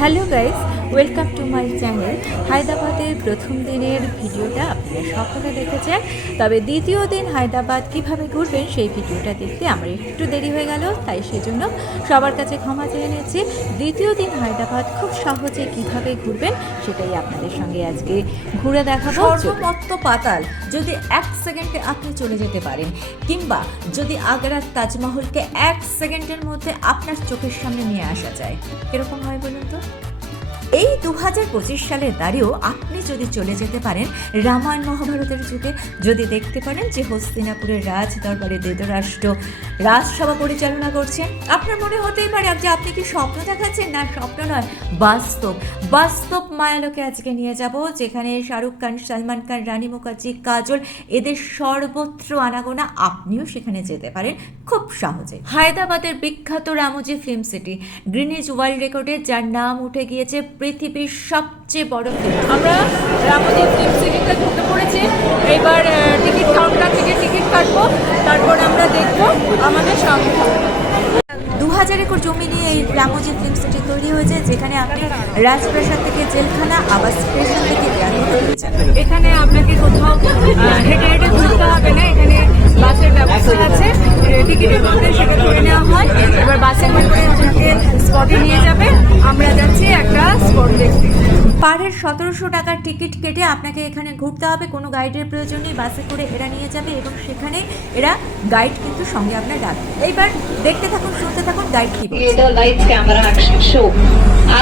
Hello guys, welcome to my channel. হায়দ্রাবাদের প্রথম দিনের ভিডিওটা আপনারা সকলে দেখেছেন, তবে দ্বিতীয় দিন হায়দ্রাবাদ কিভাবে ঘুরবেন সেই ভিডিওটা দেখতে আমার একটু দেরি হয়ে গেল, তাই সেজন্য সবার কাছে ক্ষমা চেয়ে নিচ্ছি। দ্বিতীয় দিন হায়দ্রাবাদ খুব সহজে কিভাবে ঘুরবেন সেটাই আপনাদের সঙ্গে আজকে ঘুরে দেখাবো। সর্বমত্ত পাতাল যদি 1 সেকেন্ডে আপনি চলে যেতে পারেন, কিংবা যদি আগ্রার তাজমহলকে 1 সেকেন্ডের মধ্যে আপনার চোখের সামনে নিয়ে আসা যায়, কিরকম হয় বলুন তো? এই 2025 সালে দাঁড়িয়েও আপনি যদি চলে যেতে পারেন রামায়ণ মহাভারতের যুগে, যদি দেখতে পারেন যে হস্তিনাপুরের রাজ দরবারে ধৃতরাষ্ট্র রাজসভা পরিচালনা করছেন, আপনার মনে হতেই পারে যে আপনি কি স্বপ্ন দেখাচ্ছেন। না, স্বপ্ন নয়, বাস্তব বাস্তব মায়ালোকে আজকে নিয়ে যাব, যেখানে শাহরুখ খান, সালমান খান, রানী মুখার্জি, কাজল, এদের সর্বত্র আনাগোনা। আপনিও সেখানে যেতে পারেন খুব সহজে। হায়দ্রাবাদের বিখ্যাত Ramoji film city, Greenidge world রেকর্ডে যার নাম উঠে গিয়েছে পৃথিবীর সবচেয়ে বড় ফিল্ম। আমরা রামোজি ফিল্ম সিটিতে ঢুকে পড়েছি। এবার টিকিট কাউন্টার থেকে টিকিট কাটবো, তারপর আমরা দেখবো আমাদের সঙ্গে। 2000 একর জমি নিয়ে এই রামোজি ফিল্ম সিটি তৈরি হয়েছে, যেখানে আপনি রাজপ্রাসাদ থেকে জেলখানা, আবার স্টেশন থেকে এয়ারপোর্ট হয়ে যাবেন। এখানে আপনাকে কোথাও হেঁটে হেঁটে ঘুরতে হবে না, এখানে বাসের ব্যবস্থা আছে। টিকিটের মধ্যে সেটা করে নেওয়া হয়, এবার বাসে করে আপনাকে স্পটে নিয়ে যাবে। আমরা যাচ্ছি একটা স্পট দেখতে। পারের 1700 টাকার টিকিট কেটে আপনাকে এখানে ঘুরতে হবে, কোনো গাইডের প্রয়োজন নেই। বাসে করে এরা নিয়ে যাবে এবং সেখানে এরা গাইড কিন্তু সঙ্গে আপনার ডাকবে। এইবার দেখতে থাকুন, শুনতে থাকুন গাইড কি বলছে। Theater lights, camera, action, show.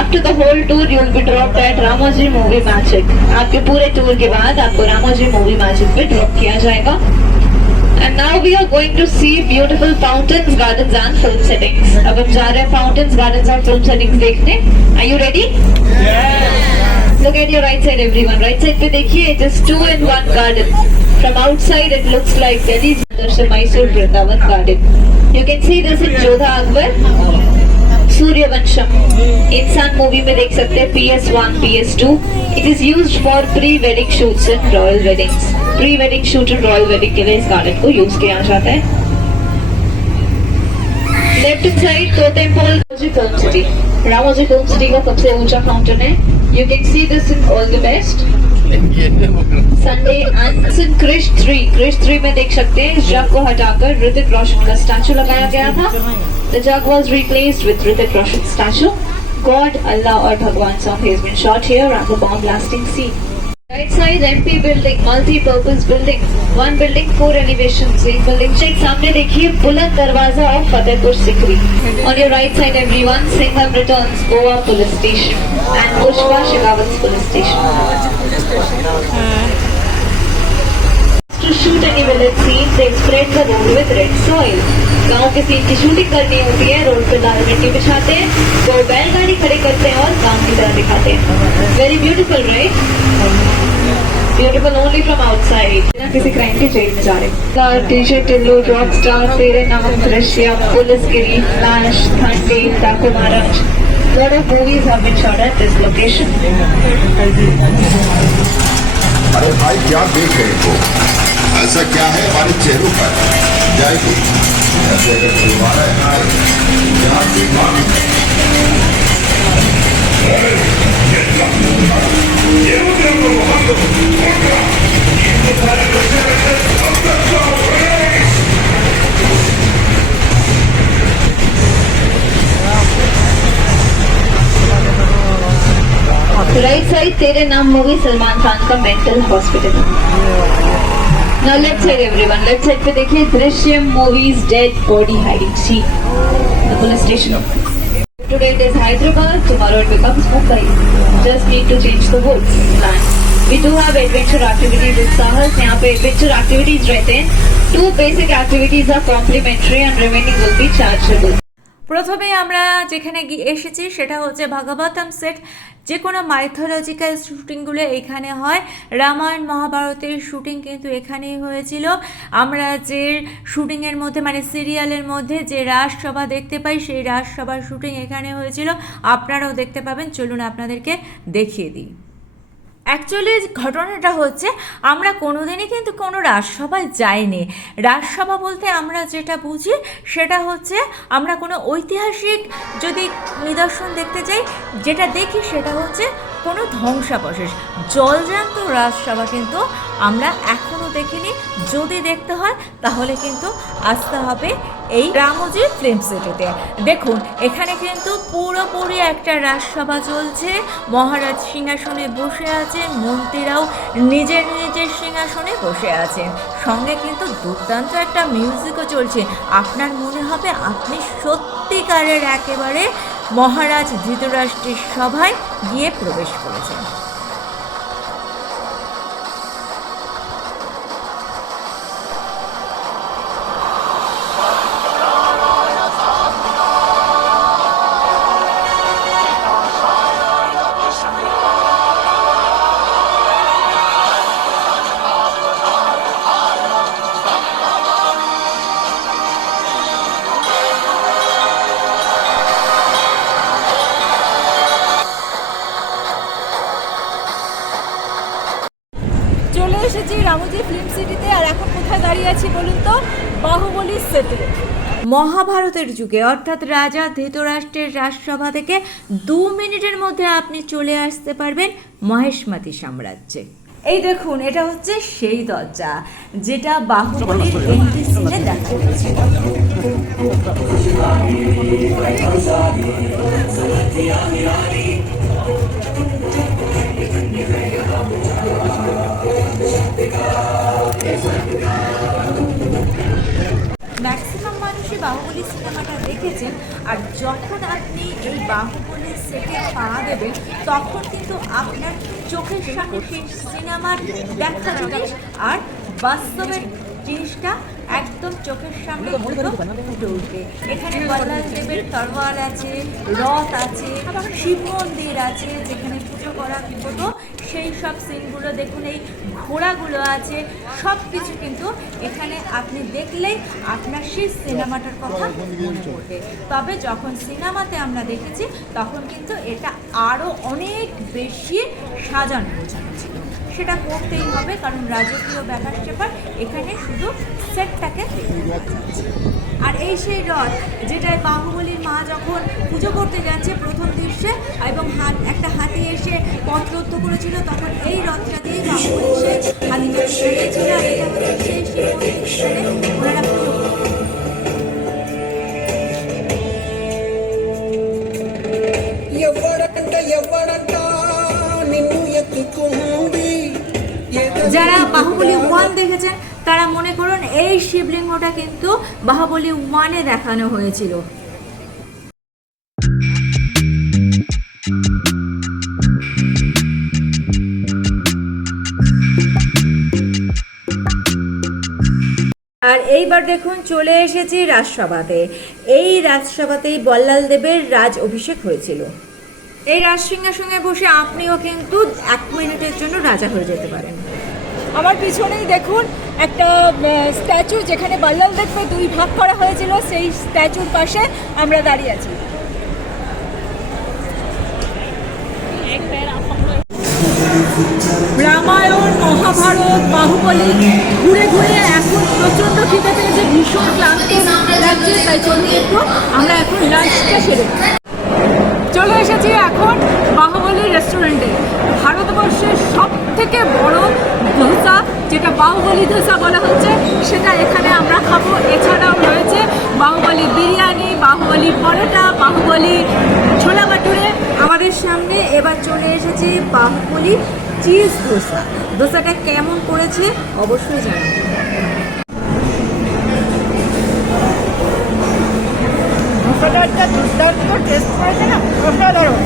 After the whole tour, you will be dropped at Ramoji Movie Magic. आपके पूरे टूर के बाद आपको Ramoji Movie Magic पे drop किया जाएगा. And now we are going to see beautiful fountains, gardens and film settings. अब हम जा रहे हैं fountains, gardens and film settings देखने. Are you ready? Look at your right side, everyone. Right side पे देखिए, it is 2-in-1 garden. From outside, it looks like Delhi's Mysore Vrindavan garden. You can see this in Jodha Akbar, Suryavamsham. इंसान movie में देख सकते हैं PS1, PS2. It is used for pre-wedding shoots and royal weddings. Pre-wedding shoot and royal wedding के लिए इस garden को use किया जाता है. Left side totem pole Ramoji film city. Ramoji film city का सबसे ऊंचा फाउंटेन है. You can see this in all the best. Sunday and in Krish 3. Krish 3 में देख सकते हैं इस जग को हटाकर ऋतिक रोशन का स्टैचू लगाया गया था. The jug was replaced with Hrithik Roshan's statue. God, Allah और भगवान song has been shot here and the bomb blasting scene. Right side MP building, multi-purpose building. One building, 4 elevations. एक building check सामने देखिए बुलंद दरवाजा of Fatehpur Sikri. On your right side everyone, Singham Returns, Goa Police Station and Pushpa Shekhawat's Police Station. To shoot any village scene, they spread the road with red soil. गांव के scene की shooting करनी होती है, रोड पे लाल मिट्टी बिछाते हैं, वो बैलगाड़ी खड़े करते हैं और गांव की तरह दिखाते हैं. Very beautiful, right? Beautiful only from outside. किसी क्राइम के जेल में जा रहे. Star, t shirt, Tillu, rock star, Tere Naam, Drishyam, police गिरी, फ्लैश, थंडी, डाकू महाराज. lot of movies have been shot at this location. अरे भाई क्या देख रहे हो? ऐसा क्या है हमारे चेहरों पर? जाएगी ऐसे अगर तुम्हारा है यहाँ से राइट साइड तेरे नाम मूवी सलमान खान का mental hospital. Now left side everyone, left side पे देखिए Drishyam movies dead body hiding see, the police station. Today it is Hyderabad, tomorrow it becomes Mumbai. Just need to change the words. Plan. We do have adventure activities in Sahas. यहाँ पे adventure activities रहते हैं. 2 basic activities are complimentary and remaining will be chargeable. প্রথমে আমরা যেখানে এসেছি সেটা হচ্ছে ভাগবতম সেট। যে কোনো মাইথোলজিক্যাল শুটিংগুলো এখানে হয়, রামায়ণ মহাভারতের শুটিং কিন্তু এখানেই হয়েছিল। আমরা যে শুটিংয়ের মধ্যে মানে সিরিয়ালের মধ্যে যে রাজসভা দেখতে পাই, সেই রাজসভার শুটিং এখানে হয়েছিল, আপনারাও দেখতে পাবেন। চলুন আপনাদেরকে দেখিয়ে দিই। অ্যাকচুয়ালি ঘটনাটা হচ্ছে আমরা কোনোদিনই কিন্তু কোনো রাজসভায় যাইনি। রাজসভা বলতে আমরা যেটা বুঝি সেটা হচ্ছে আমরা কোনো ঐতিহাসিক যদি নিদর্শন দেখতে যাই, যেটা দেখি সেটা হচ্ছে কোনো ধ্বংসাবশেষ। জলজান্ত রাজসভা কিন্তু আমরা এখনও দেখিনি। যদি দেখতে হয় তাহলে কিন্তু আসতে হবে এই রামোজি ফিল্ম সিটিতে। দেখুন এখানে কিন্তু পুরোপুরি একটা রাজসভা চলছে, মহারাজ সিংহাসনে বসে আছেন, মন্ত্রীরাও নিজের নিজের সিংহাসনে বসে আছেন, সঙ্গে কিন্তু দুর্দান্ত একটা মিউজিকও চলছে। আপনার মনে হবে আপনি সত্যিকারের একেবারে মহারাজ ধৃতরাষ্ট্রের সভায় গিয়ে প্রবেশ করেছেন। চলে এসেছি রামোজি ফিল্ম সিটিতে। আর এখন কোথায় দাঁড়িয়ে আছি বলুন তো? বাহুবলী সেটে। মহাভারতের যুগে অর্থাৎ রাজা ধৃতরাষ্ট্রের রাজসভা থেকে 2 মিনিটের মধ্যে আপনি চলে আসতে পারবেন মহেশমতি সাম্রাজ্যে। এই দেখুন এটা হচ্ছে সেই দরজা যেটা বাহুবলীর এন্ট্রি সিনে দেখা যাচ্ছে। ম্যাক্সিমাম মানুষই বাহুবলী সিনেমাটা দেখেছেন, আর যখন আপনি এই বাহুবলী সেটে পা দেবেন তখন কিন্তু আপনার চোখের সামনে সেই সিনেমার দেখা জিনিস আর বাস্তবের জিনিসটা একদম চোখের সামনে ফুটে উঠবে। এখানে বল্লাল দেবের তরোয়াল আছে, রথ আছে, শিব মন্দির আছে যেখানে পুজো করা হতো, সেই সব সিনগুলো দেখুন। এই ঘোড়াগুলো আছে, সব কিছু কিন্তু এখানে আপনি দেখলেই আপনার সেই সিনেমাটার কথা মনে পড়বে। তবে যখন সিনেমাতে আমরা দেখেছি তখন কিন্তু এটা আরও অনেক বেশি সাজানো গোছানো ছিল। সেটা করতেই হবে কারণ রাজকীয় ব্যাপার স্যাপার এখানে শুধু সেটটাকে দেখতে যাচ্ছে। আর এই সেই রথ যেটায় বাহুবলীর মা যখন পুজো করতে যাচ্ছে প্রথম দৃশ্যে, এবং একটা হাতি এসে পথ রোধ করেছিল, তখন এই রথটা দিয়ে বাহুবলী সেই হাতিটা সরিয়েছিল। আর এটা হচ্ছে সেই শিব মন্দির যেখানে ওনারা পুজো করতেন। যারা বাহুবলী 1 দেখেছেন তারা মনে করুন এই শিবলিঙ্গটা কিন্তু বাহুবলী 1-এ দেখানো হয়েছিল। আর এইবার দেখুন চলে এসেছি রাজসভাতে। এই রাজসভাতেই বল্লাল দেবের রাজ অভিষেক হয়েছিল। এই রাজসিংহাসনে বসে আপনিও কিন্তু 1 মিনিটের জন্য রাজা হয়ে যেতে পারেন। আমার পিছনেই দেখুন একটা স্ট্যাচু যেখানে বল্লাল দেবকে 2 ভাগ করা হয়েছিল, সেই স্ট্যাচুর পাশে আমরা দাঁড়িয়ে আছি। রামায়ণ, মহাভারত, বাহুবলী ঘুরে ঘুরে এখন প্রচণ্ড খিদে পেয়েছে, ভীষণ ক্লান্ত লাগছে, তাই চলুন একটু আমরা এখন লাঞ্চটা সেরে চলে এসেছি এখন বাহুবলী রেস্টুরেন্টে। ভারতবর্ষের সবথেকে বড় ধোসা যেটা বাহুবলী ধোসা বলা হচ্ছে সেটা এখানে আমরা খাবো। এছাড়াও রয়েছে বাহুবলী বিরিয়ানি, বাহুবলী পরোটা, বাহুবলী ছোলা ভাটুরে। আমাদের সামনে এবার চলে এসেছে বাহুবলী চিজ ধোসা। ধোসাটা কেমন করেছে অবশ্যই জানাবেন। ধোসাটা একটা দুর্দান্ত টেস্ট করেছে না, অসাধারণ।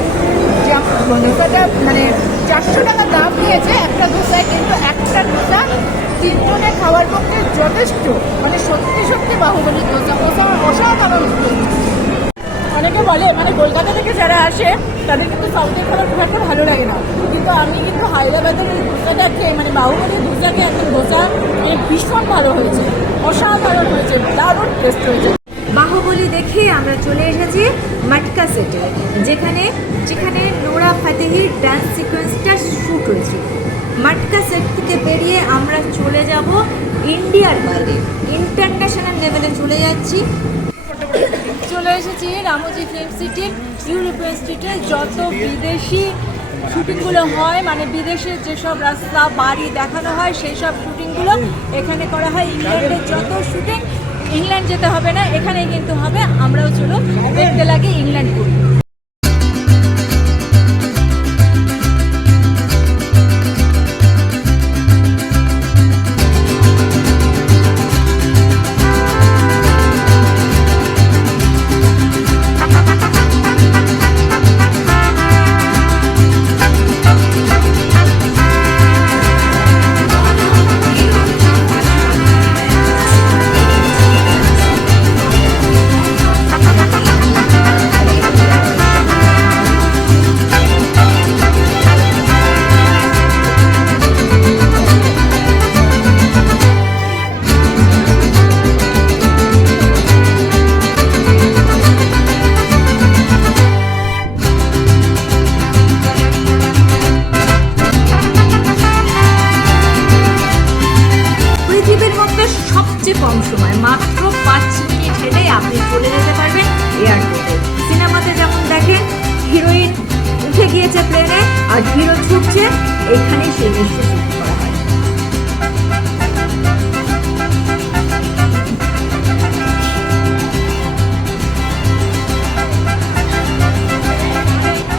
ধোসাটা মানে 400 টাকা দাম নিয়েছে একটা ধোসায়, কিন্তু একটা ধোসা 3 জনের খাওয়ার পক্ষে যথেষ্ট। মানে সত্যি সত্যি বাহুবলী ধোসা অসাধারণ। অনেকে বলে মানে কলকাতা থেকে যারা আসে তাদের কিন্তু সাউথের খাবার খুব একটা ভালো লাগে না, কিন্তু আমি কিন্তু হায়দ্রাবাদের এই ধোসাটা খেয়ে মানে বাহুবলী ধোসাকে একটা ধোসা ভীষণ ভালো হয়েছে, অসাধারণ হয়েছে, দারুণ টেস্ট হয়েছে। বাহুবলী দেখে আমরা চলে এসেছি মাটকা সেটে, যেখানে নোরা ফাতেহির ডান্স সিকোয়েন্সটা শ্যুট হয়েছিল। থেকে বেরিয়ে আমরা চলে যাব ইন্ডিয়ার বাইরে, ইন্টারন্যাশনাল লেভেলে চলে যাচ্ছি। চলে এসেছি রামোজি ফিল্ম সিটির ইউরোপিয়ান স্ট্রিটে। যত বিদেশি শুটিংগুলো হয়, মানে বিদেশের যেসব রাস্তা বাড়ি দেখানো হয় সেই সব শুটিংগুলো এখানে করা হয়। ইংল্যান্ডের যত শুটিং, ইংল্যান্ড যেতে হবে না, এখানেই কিন্তু হবে। আমরাও চলো দেখতে লাগে ইংল্যান্ড করি। পৃথিবীর মধ্যে সবচেয়ে কম সময়, মাত্র 5 মিনিট হেঁটেই আপনি চলে যেতে পারবেন এয়ারপোর্টে। সিনেমাতে যেমন দেখেন হিরোইন উঠে গিয়েছে প্লেনে আর হিরো ছুটছে, এখানেই সেই দৃশ্য শুট করা হয়।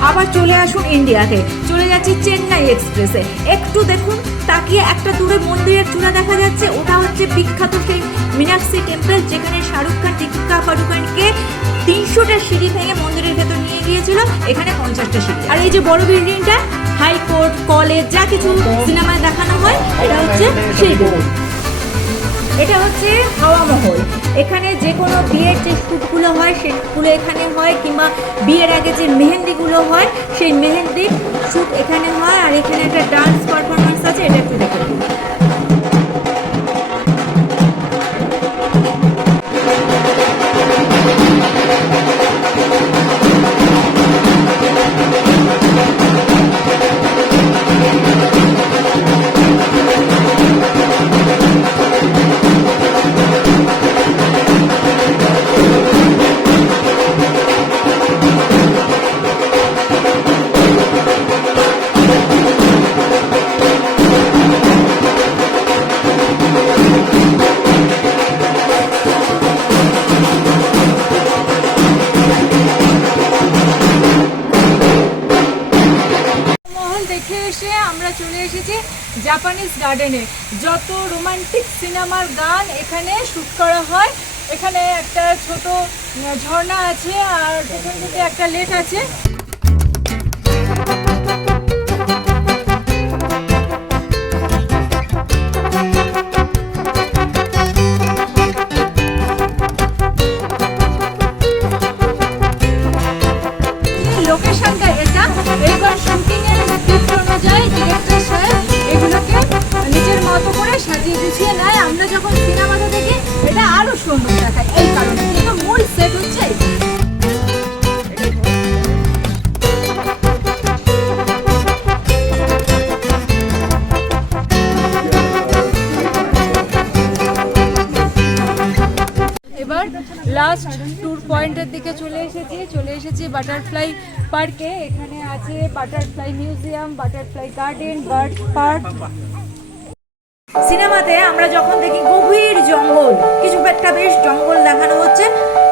আবার চলে আসুন ইন্ডিয়াতে, চলে যাচ্ছি চেন্নাই এক্সপ্রেসে। একটু দেখুন, তাকিয়ে একটা দূরে মন্দিরের চূড়া দেখা যাচ্ছে, ওটা হচ্ছে বিখ্যাত সেই মীনাক্ষী টেম্পল, যেখানে শাহরুখ খান দীপিকা পাডুকোনকে 300টা সিঁড়ি ভেঙে মন্দিরের ভেতর নিয়ে গিয়েছিল, এখানে 50টা সিঁড়ি। আর এই যে বড় বিল্ডিংটা, হাইকোর্ট, কলেজ, যা কিছু সিনেমায় দেখানো হয়, এটা হচ্ছে সেই বিল্ডিং। এটা হচ্ছে হাওয়া মহল। এখানে যে কোনো বিয়ের যে শ্যুটগুলো হয় সেগুলো এখানে হয়, কিংবা বিয়ের আগে যে মেহেন্দিগুলো হয় সেই মেহেন্দির শ্যুট এখানে হয়। আর এখানে একটা ডান্স পারফরমেন্স আছে, এটা একটু দেখে নিন। দেখে এসে আমরা চলে এসেছি জাপানিজ গার্ডেনে। যত রোমান্টিক সিনেমার গান এখানে শুট করা হয়। এখানে একটা ছোট ঝর্ণা আছে আর পেছন দিকে একটা লেক আছে। লোকেশনটা এটা। এইবার শুটিং এর স্ক্রিপ্ট অনুযায়ী ডিরেক্টর সাহেব এগুলোকে নিজের মতো করে সাজিয়ে গুছিয়ে নেয়। আমরা যখন সিনেমাতে দেখি এটা আরো সুন্দর দেখায়, এই কারণে। কিন্তু মূল সেট হচ্ছে এটা। এবার লাস্ট ট্যুর পয়েন্টের দিকে চলে এসেছি বাটারফ্লাই পার্কে। এখানে আছে butterfly museum, butterfly garden, bird park. সিনেমাতে আমরা যখন দেখি গভীর জঙ্গল, কিছু একটা বেশ জঙ্গল দেখানো হচ্ছে,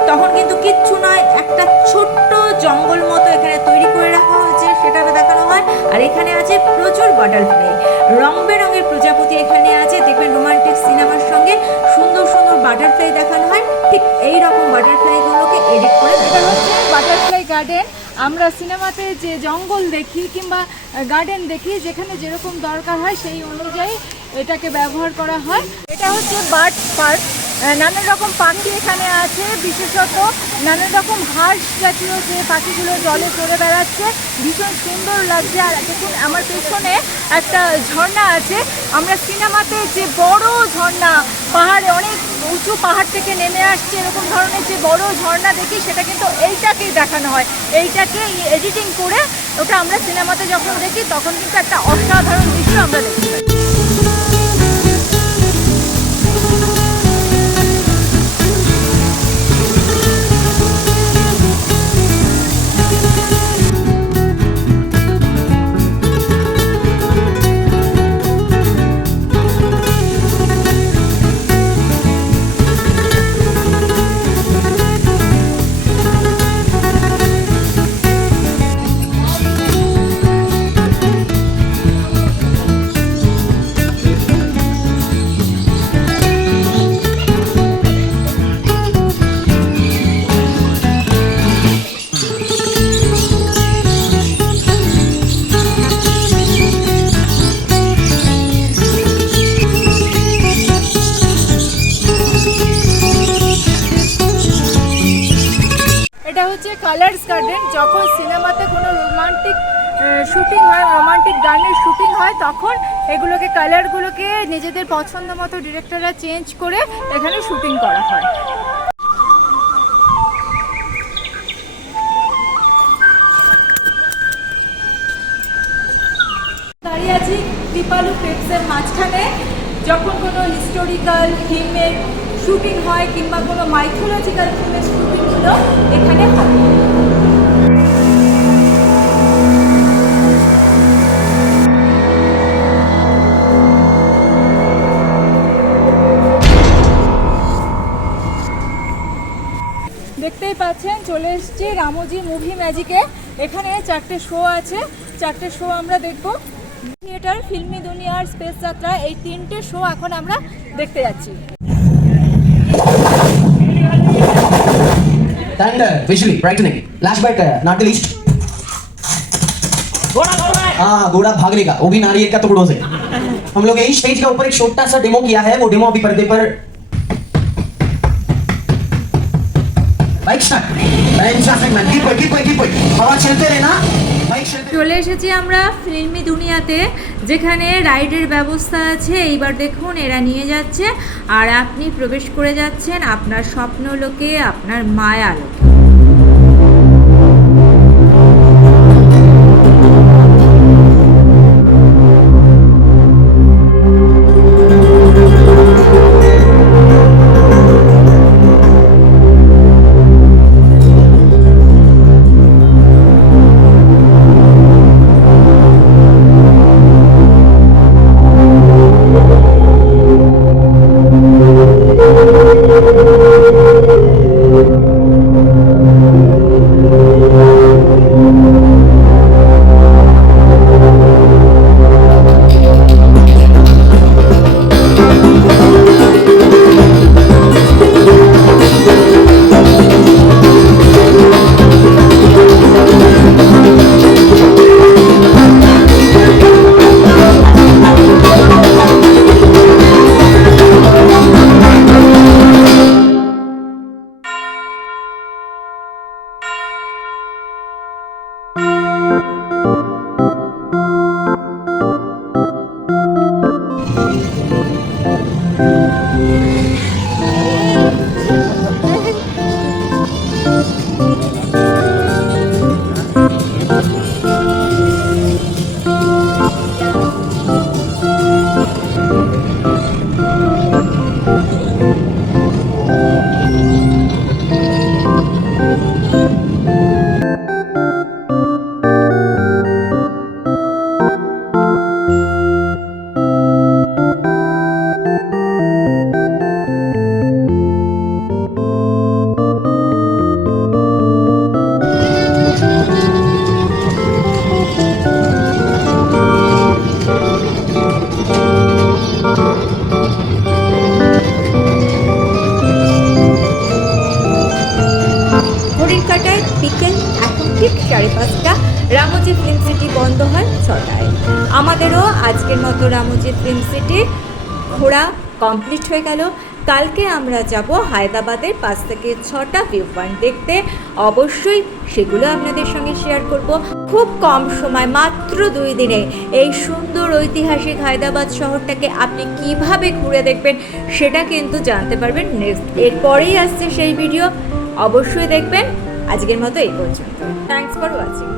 তখন কিন্তু কিচ্ছু নয়, একটা ছোট্ট জঙ্গল মতো এখানে তৈরি করে রাখা হয়েছে, সেটা দেখানো হয়। আর এখানে আছে প্রচুর বাটারফ্লাই, রং বেরঙের প্রজাপতি এখানে আছে। দেখবেন রোমান্টিক সিনেমার সঙ্গে সুন্দর সুন্দর বাটারফ্লাই দেখানো হয়, ঠিক এই রকম বাটারফ্লাইগুলোকে এডিট করে। এটা হচ্ছে বাটারফ্লাই গার্ডেন। আমরা সিনেমাতে যে জঙ্গল দেখি কিংবা গার্ডেন দেখি, যেখানে যেরকম দরকার হয় সেই অনুযায়ী এটাকে ব্যবহার করা হয়। এটা হচ্ছে বার্ড পার্ক। নানান রকম পাখি এখানে আছে, বিশেষত নানান রকম হাঁস জাতীয় যে পাখিগুলো জলে চড়ে বেড়াচ্ছে, ভীষণ সুন্দর লাগছে। আর দেখুন আমার পেছনে একটা ঝর্ণা আছে। আমরা সিনেমাতে যে বড় ঝর্ণা, পাহাড়ে অনেক উঁচু পাহাড় থেকে নেমে আসছে এরকম ধরনের যে বড় ঝর্ণা দেখি, সেটা কিন্তু এইটাকেই দেখানো হয়। এইটাকে এডিটিং করে ওটা আমরা সিনেমাতে যখন দেখি তখন কিন্তু একটা অসাধারণ দৃশ্য আমরা দেখতে পাই। Colours garden. যখন সিনেমাতে কোনো রোমান্টিক শুটিং হয়, রোমান্টিক গানের শুটিং হয়, তখন এগুলোকে কালারগুলোকে নিজেদের পছন্দ মতো ডিরেক্টররা চেঞ্জ করে এখানে শুটিং করা হয়। দাঁড়িয়ে আছি দীপালু প্রেপসের মাঝখানে। যখন কোনো হিস্টোরিক্যাল থিমের শুটিং হয় কিংবা কোনো মাইথোলজিক্যাল থিমের শুটিংগুলো এখানে হয়। দেখতেই পাচ্ছেন চলে এসেছি রামোজি মুভি ম্যাজিকে। এখানে 4টে শো আছে, 4টে শো আমরা দেখব। থিয়েটার, ফিল্মি দুনিয়ার, স্পেস যাত্রা, এই 3টে শো এখন আমরা দেখতে যাচ্ছি। Thunder, visually, brightening, flashback, not the least. हाँ घोड़ा भागने का, वो भी नारियल का टुकड़ों से। हम लोग यही स्टेज के ऊपर एक छोटा सा डेमो किया है, वो डेमो अभी पर्दे पर बाइक स्टार्ट मैन कीप हवा चलते रहना बाइक चलते। চলে এসেছি আমরা ফিল্মি দুনিয়াতে, যেখানে রাইডের ব্যবস্থা আছে। এইবার দেখুন এরা নিয়ে যাচ্ছে আর আপনি প্রবেশ করে যাচ্ছেন আপনার স্বপ্ন লোকে, আপনার মায়া লোকে। বিকেল এখন ঠিক 5:30। রামোজি ফিল্ম সিটি বন্ধ হয় 6টায়। আমাদেরও আজকের মতো রামোজি ফিল্ম সিটি ঘোরা কমপ্লিট হয়ে গেল। কালকে আমরা যাব হায়দ্রাবাদের 5 থেকে 6টা ভিউ পয়েন্ট দেখতে। অবশ্যই সেগুলো আপনাদের সঙ্গে শেয়ার করব। খুব কম সময়, মাত্র 2 দিনে এই সুন্দর ঐতিহাসিক হায়দ্রাবাদ শহরটাকে আপনি কিভাবে ঘুরে দেখবেন সেটা কিন্তু জানতে পারবেন নেক্সট। এরপরেই আসছে সেই ভিডিও, অবশ্যই দেখবেন। আজকের মতো এই পর্যন্ত। Thanks for watching.